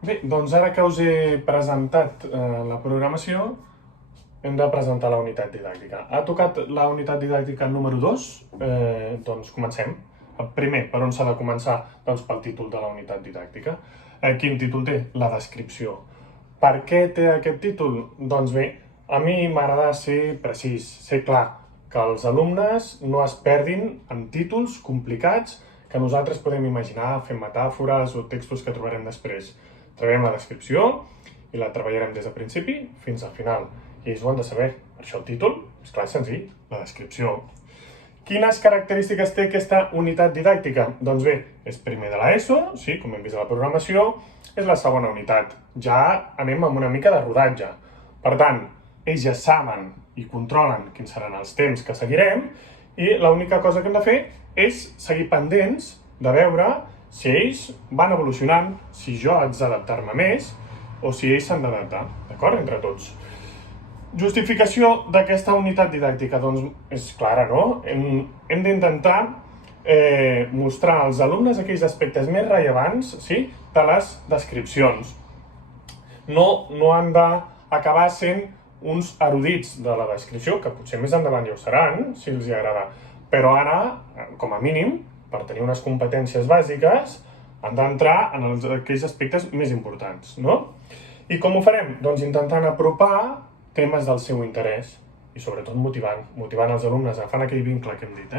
Bé, doncs ara que us he presentat la programació, hem de presentar la unitat didàctica. Ha tocat la unitat didàctica número 2, doncs comencem. Primer, per on s'ha de començar? Doncs pel títol de la unitat didàctica. Quin títol té? La descripció. Per què té aquest títol? Doncs bé, a mi m'agrada ser precís, ser clar, que els alumnes no es perdin en títols complicats que nosaltres podem imaginar fent metàfores o textos que trobarem després. Treballem la descripció i la treballarem des del principi fins al final. I ells ho han de saber. Per això el títol, és clar, és senzill, la descripció. Quines característiques té aquesta unitat didàctica? Doncs bé, és primer de l'ESO, sí, com hem vist a la programació, és la segona unitat. Ja anem amb una mica de rodatge. Per tant, ells ja saben i controlen quins seran els temps que seguirem i l'única cosa que hem de fer és seguir pendents de veure si ells van evolucionant, si jo haig d'adaptar-me més o si ells s'han d'adaptar, d'acord? Entre tots. Justificació d'aquesta unitat didàctica, doncs és clara, no? Hem d'intentar mostrar als alumnes aquells aspectes més rellevants, sí, de les descripcions. No han d'acabar sent uns erudits de la descripció, que potser més endavant ja ho seran, si els agrada, però ara, com a mínim, per tenir unes competències bàsiques, han d'entrar en aquells aspectes més importants, no? I com ho farem? Doncs intentant apropar temes del seu interès i sobretot motivant els alumnes, agafant aquell vincle que hem dit.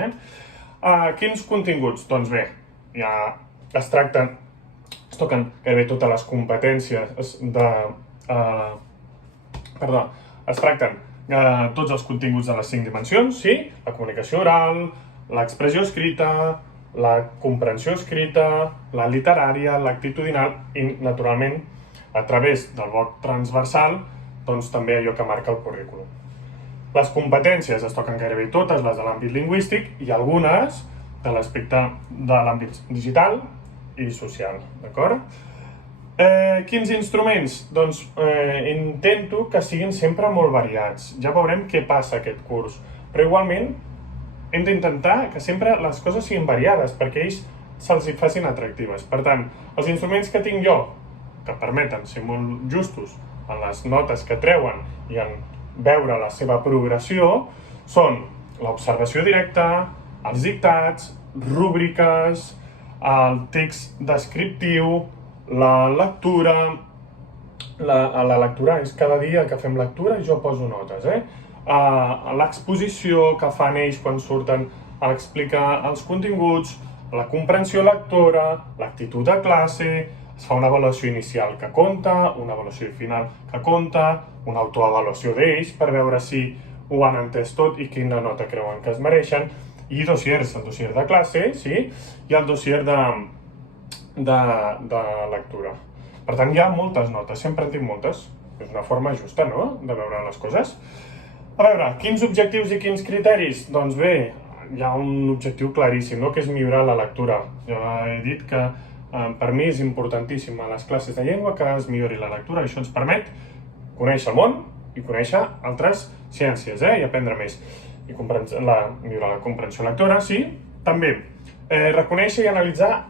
Quins continguts? Doncs bé, ja es toquen gairebé totes les competències es tracten tots els continguts de les 5 dimensions, sí? La comunicació oral, l'expressió escrita, la comprensió escrita, la literària, l'actitudinal i, naturalment, a través del bloc transversal, doncs també allò que marca el currículum. Les competències es toquen gairebé totes, les de l'àmbit lingüístic i algunes de l'aspecte de l'àmbit digital i social, d'acord? Quins instruments? Doncs intento que siguin sempre molt variats. Ja veurem què passa aquest curs, però igualment hem d'intentar que sempre les coses siguin variades perquè ells se'ls hi facin atractives. Per tant, els instruments que tinc jo, que permeten ser molt justos en les notes que treuen i en veure la seva progressió, són l'observació directa, els dictats, rúbriques, el text descriptiu, la lectura. La lectura és cada dia que fem lectura i jo poso notes, l'exposició que fan ells quan surten a explicar els continguts, la comprensió lectora, l'actitud de classe, es fa una avaluació inicial que compta, una avaluació final que compta, una autoavaluació d'ells per veure si ho han entès tot i quina nota creuen que es mereixen, i dossiers, el dossier de classe, sí, i el dossier de lectura. Per tant, hi ha moltes notes, sempre en tinc moltes. És una forma justa, no?, de veure les coses. A veure, quins objectius i quins criteris? Doncs bé, hi ha un objectiu claríssim, no?, que és millorar la lectura. Jo he dit que per mi és importantíssim a les classes de llengua que es millori la lectura. Això ens permet conèixer el món i conèixer altres ciències, i aprendre més. I millorar la comprensió lectora, sí. També reconèixer i analitzar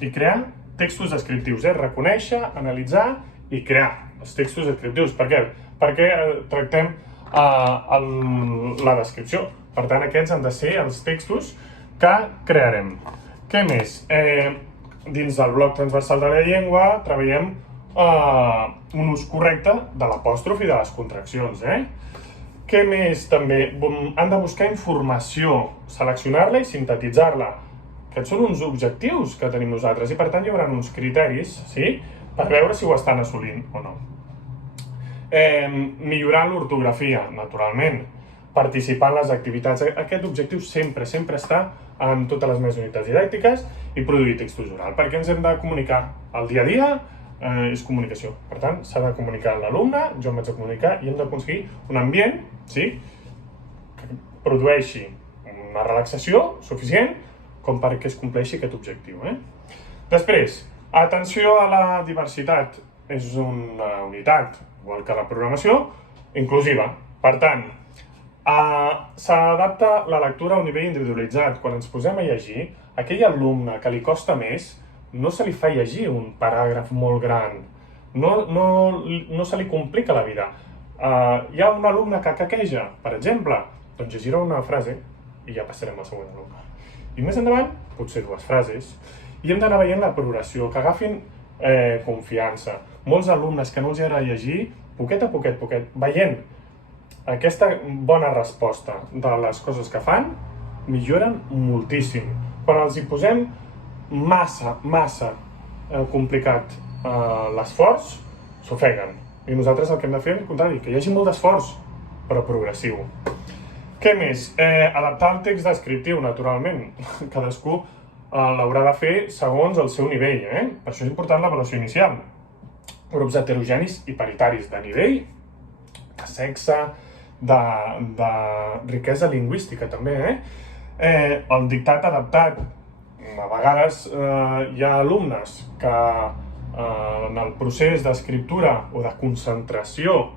i crear textos descriptius. Reconèixer, analitzar i crear els textos descriptius. Per què? Perquè tractem la descripció. Per tant, aquests han de ser els textos que crearem. Què més? Dins del bloc transversal de la llengua treballem un ús correcte de l'apòstrof i de les contraccions. Què més també? Han de buscar informació, seleccionar-la i sintetitzar-la. Aquests són uns objectius que tenim nosaltres i per tant hi haurà uns criteris, sí?, per veure si ho estan assolint o no. Millorar l'ortografia, naturalment. Participar en les activitats. Aquest objectiu sempre està en totes les meves unitats didàctiques i produir textos oral, perquè ens hem de comunicar el dia a dia, és comunicació. Per tant, s'ha de comunicar l'alumne, jo m'haig de comunicar i hem d'aconseguir un ambient, sí, que produeixi una relaxació suficient com perquè es compleixi aquest objectiu. Després, atenció a la diversitat. És una unitat, igual que la programació, inclusiva. Per tant, s'adapta la lectura a un nivell individualitzat. Quan ens posem a llegir, aquell alumne que li costa més no se li fa llegir un paràgraf molt gran, no se li complica la vida. Hi ha un alumne que caqueja, per exemple, doncs llegirà una frase i ja passarem al següent alumne. I més endavant, potser dues frases, i hem d'anar veient la progressió, que agafin confiança. Molts alumnes que no els agrada llegir, poquet a poquet, veient aquesta bona resposta de les coses que fan, milloren moltíssim. Quan els hi posem massa complicat l'esforç, s'ofeguen. I nosaltres el que hem de fer és el contrari, que hi hagi molt d'esforç, però progressiu. Què més? Adaptar el text descriptiu, naturalment. Cadascú l'haurà de fer segons el seu nivell. Per això és important l'avaluació inicial. Grups heterogenis i paritaris de nivell, de sexe, de riquesa lingüística també. El dictat adaptat. A vegades hi ha alumnes que en el procés d'escriptura o de concentració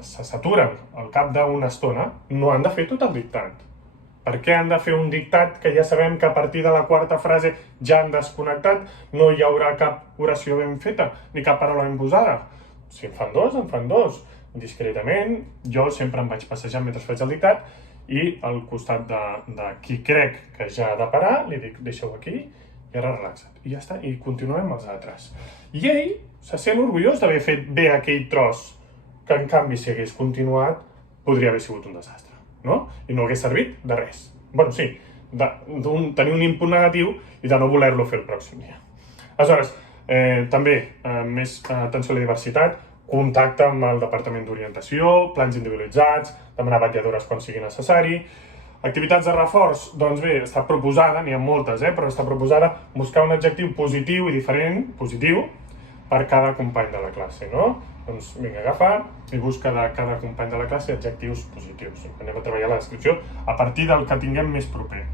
se saturen al cap d'una estona, no han de fer tot el dictat. Per què han de fer un dictat que ja sabem que a partir de la quarta frase ja han desconnectat, no hi haurà cap oració ben feta, ni cap paraula ben posada? Si en fan dos. Discretament, jo sempre em vaig passejant mentre faig el dictat i al costat de qui crec que ja ha de parar, li dic, deixa-ho aquí i ara relaxa't. I ja està, i continuem amb els altres. I ell se sent orgullós d'haver fet bé aquell tros, que en canvi si hagués continuat podria haver sigut un desastre. No? I no hagués servit de res. Bueno, sí, tenir un input negatiu i de no voler-lo fer el pròxim dia. Aleshores, també més atenció a la diversitat, contacte amb el departament d'orientació, plans individualitzats, demanar vetlladores quan sigui necessari. Activitats de reforç, doncs bé, està proposada, n'hi ha moltes, però està proposada buscar un adjectiu positiu i diferent, positiu, per cada company de la classe, no? Doncs vinga, agafa i busca de cada company de la classe adjectius positius. Anem a treballar la descripció a partir del que tinguem més proper.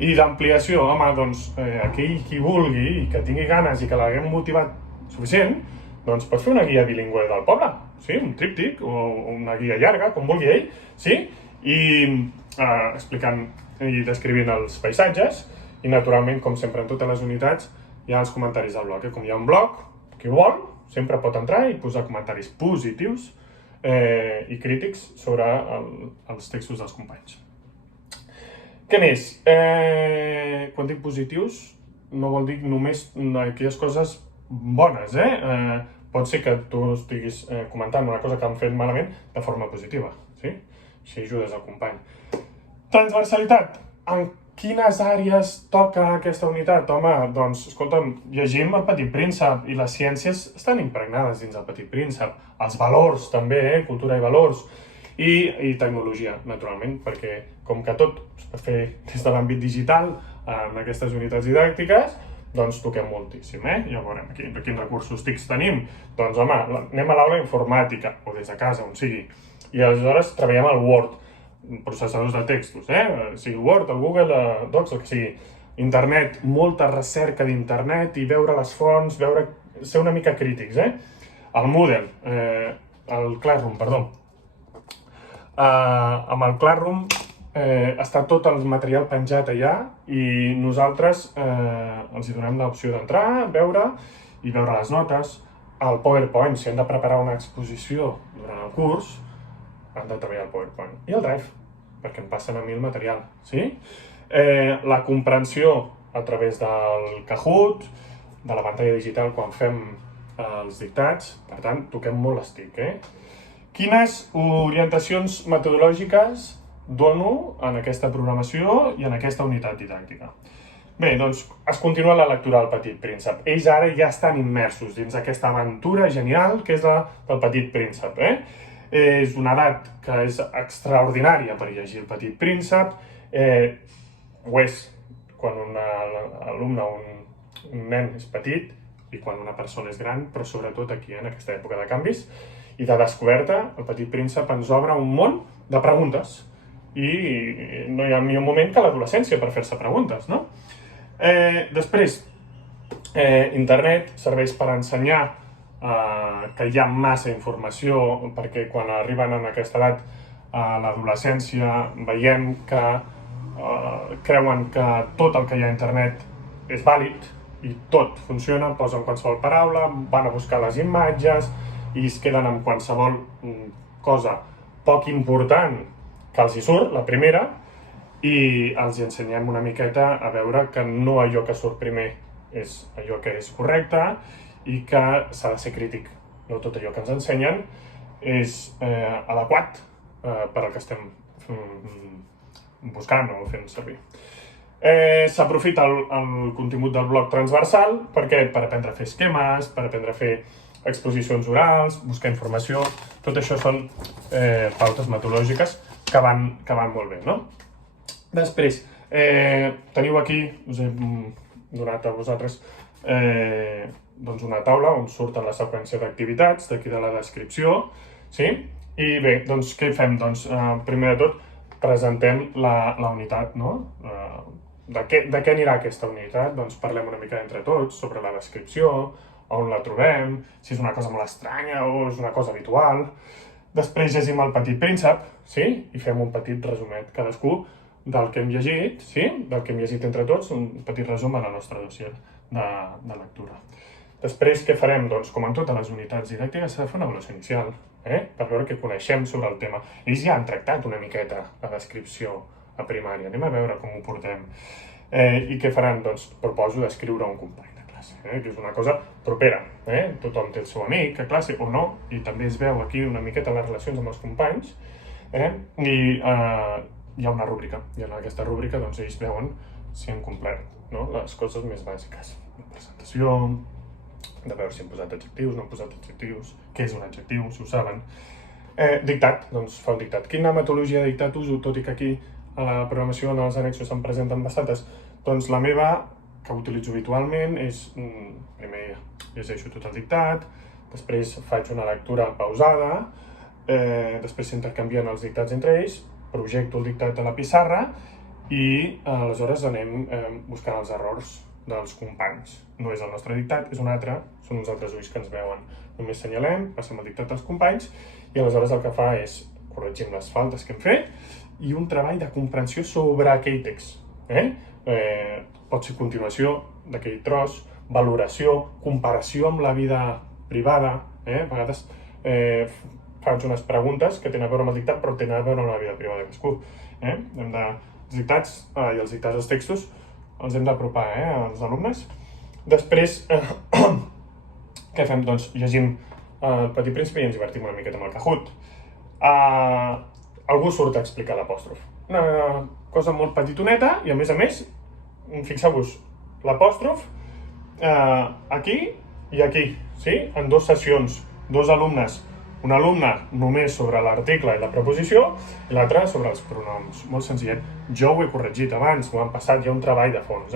I d'ampliació, home, doncs aquell qui vulgui i que tingui ganes i que l'haguem motivat suficient, doncs pot fer una guia bilingüe del poble, sí? Un tríptic o una guia llarga, com vulgui ell, sí? I explicant i descrivint els paisatges i naturalment, com sempre en totes les unitats, hi ha els comentaris del blog. Com hi ha un blog, qui vol, sempre pot entrar i posar comentaris positius i crítics sobre els textos dels companys. Què més? Quan dic positius, no vol dir només aquelles coses bones, Pot ser que tu estiguis comentant una cosa que han fet malament de forma positiva, sí? Així ajudes al company. Transversalitat. En quines àrees toca aquesta unitat? Home, doncs, escolta'm, llegim El Petit Príncep i les ciències estan impregnades dins El Petit Príncep. Els valors també, cultura i valors. I tecnologia, naturalment, perquè com que tot es pot fer des de l'àmbit digital en aquestes unitats didàctiques, doncs toquem moltíssim, Ja veurem quins recursos TICs tenim. Doncs, home, anem a l'aula informàtica, o des de casa, on sigui. I aleshores treballem el Word, processadors de textos, sigui el Word, el Google, Docs, el que sigui. Internet, molta recerca d'internet i veure les fonts, ser una mica crítics, El Moodle, el Classroom, perdó. Amb el Classroom està tot el material penjat allà i nosaltres els hi donem l'opció d'entrar, veure les notes. El PowerPoint, si han de preparar una exposició durant el curs, han de treballar el PowerPoint. I el Drive, perquè em passen a mi el material, sí? La comprensió a través del Kahoot, de la pantalla digital quan fem els dictats, per tant, toquem molt les TIC, Quines orientacions metodològiques dono en aquesta programació i en aquesta unitat didàctica? Bé, doncs es continua la lectura del Petit Príncep. Ells ara ja estan immersos dins aquesta aventura genial que és la del Petit Príncep, És una edat que és extraordinària per llegir el Petit Príncep. Ho és quan un alumne o un nen és petit i quan una persona és gran, però sobretot aquí, en aquesta època de canvis i de descoberta, el Petit Príncep ens obre un món de preguntes i no hi ha millor moment que l'adolescència per fer-se preguntes, no? Després, internet serveix per ensenyar que hi ha massa informació perquè quan arriben en aquesta edat a l'adolescència veiem que creuen que tot el que hi ha a internet és vàlid i tot funciona, posen qualsevol paraula, van a buscar les imatges i es queden amb qualsevol cosa poc important que els hi surt, la primera, i els ensenyem una miqueta a veure que no allò que surt primer és allò que és correcte i que s'ha de ser crític. No tot allò que ens ensenyen és adequat per al que estem buscant o fent servir. S'aprofita el contingut del bloc transversal per aprendre a fer esquemes, per aprendre a fer exposicions orals, buscar informació. Tot això són pautes metodològiques que van molt bé, no? Després, teniu aquí, us he donat a vosaltres una taula on surten la seqüència d'activitats, d'aquí de la descripció, sí? I bé, doncs què fem? Doncs primer de tot presentem la unitat, no? De què anirà aquesta unitat? Doncs parlem una mica entre tots sobre la descripció, on la trobem, si és una cosa molt estranya o és una cosa habitual. Després llegim El Petit Príncep, sí? I fem un petit resumet cadascú del que hem llegit, sí? Del que hem llegit entre tots, un petit resum a la nostra dossier de lectura. Després, què farem? Doncs, com en totes les unitats didàctiques, s'ha de fer una avaluació inicial, per veure què coneixem sobre el tema. Ells ja han tractat una miqueta la descripció a primària, anem a veure com ho portem. I què faran? Doncs proposo d'escriure un company de classe, que és una cosa propera. Tothom té el seu amic a classe o no, i també es veu aquí una miqueta les relacions amb els companys, i hi ha una rúbrica, i en aquesta rúbrica doncs, ells veuen si han complert les coses més bàsiques. La presentació, de veure si han posat adjectius, no han posat adjectius, què és un adjectiu, si ho saben. Dictat, doncs fa un dictat. Quina metodologia de dictat uso, tot i que aquí a la programació en els annexos se'n presenten bastantes? Doncs la meva, que utilitzo habitualment, és primer llegeixo tot el dictat, després faig una lectura pausada, després s'intercanvien els dictats entre ells, projecto el dictat a la pissarra i aleshores anem buscant els errors dels companys. No és el nostre dictat, és un altre, són uns altres ulls que ens veuen. Només senyalem, passem el dictat als companys i aleshores el que fa és corregim les faltes que hem fet i un treball de comprensió sobre aquell text. Pot ser continuació d'aquell tros, valoració, comparació amb la vida privada. A vegades faig unes preguntes que tenen a veure amb el dictat però tenen a veure amb la vida privada de cadascú. Els dictats i els dictats dels textos els hem d'apropar als alumnes. Després, què fem? Doncs llegim El Petit Príncep i ens divertim una miqueta amb el Cajut. Algú surt a explicar l'apòstrof. Una cosa molt petitoneta i a més, fixeu-vos, l'apòstrof aquí i aquí, sí? En 2 sessions, 2 alumnes. Un alumne només sobre l'article i la preposició i l'altre sobre els pronoms. Molt senzillet. Jo ho he corregit abans, ho han passat, hi ha un treball de fons.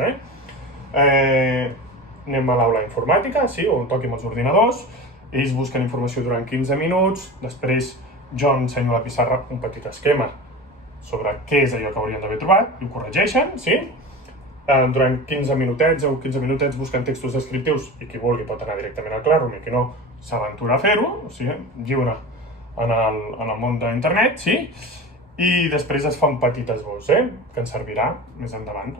Anem a l'aula informàtica, sí, on toquin els ordinadors. Ells busquen informació durant 15 minuts. Després jo ensenyo a la pissarra un petit esquema sobre què és allò que haurien d'haver trobat i ho corregeixen, sí? Durant 15 minutets o 15 minutets busquen textos descriptius i qui vulgui pot anar directament al Classroom i qui no s'aventura a fer-ho, o sigui, lliure en el món d'internet, sí? I després es fa un petit esbós, que ens servirà més endavant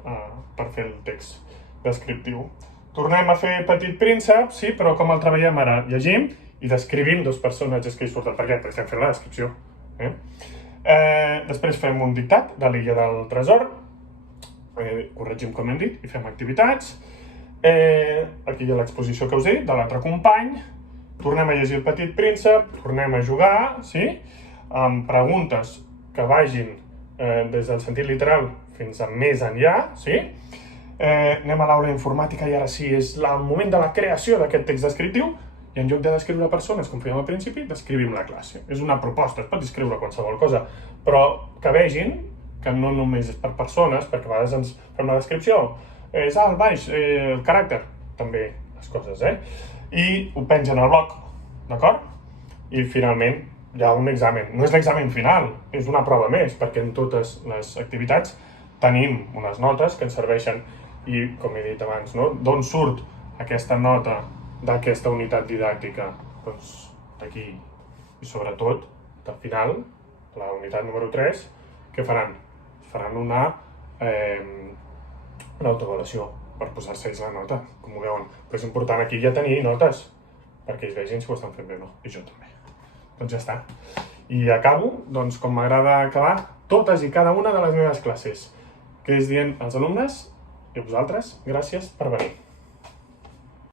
per fer el text descriptiu. Tornem a fer Petit Príncep, sí, però com el treballem ara? Llegim i descrivim 2 personatges que hi surten. Per què? Perquè estem fent la descripció. Després fem un dictat de l'Illa del Tresor, corregim com hem dit i fem activitats. Aquí hi ha l'exposició que us he dit de l'altre company. Tornem a llegir El Petit Príncep, tornem a jugar, sí? Amb preguntes que vagin des del sentit literal fins a més enllà, sí? Anem a l'aula informàtica i ara sí, és el moment de la creació d'aquest text descriptiu i en lloc de descriure persones, com fèiem al principi, descrivim la classe. És una proposta, es pot descriure qualsevol cosa, però que vegin que no només és per persones, perquè a vegades ens fem una descripció, és alt, baix, el caràcter, també les coses, I ho pengen al bloc, d'acord? I finalment hi ha un examen. No és l'examen final, és una prova més, perquè en totes les activitats tenim unes notes que ens serveixen i, com he dit abans, d'on surt aquesta nota d'aquesta unitat didàctica? Doncs d'aquí. I sobretot, al final, la unitat número 3, què faran? Faran una autoavaluació. per posar-se ells la nota, com ho veuen. Però és important aquí ja tenir notes, perquè ells vegin si ho estan fent bé o no, i jo també. Doncs ja està. I acabo, doncs, com m'agrada acabar, totes i cada una de les meves classes, que és dient als alumnes i a vosaltres, gràcies per venir.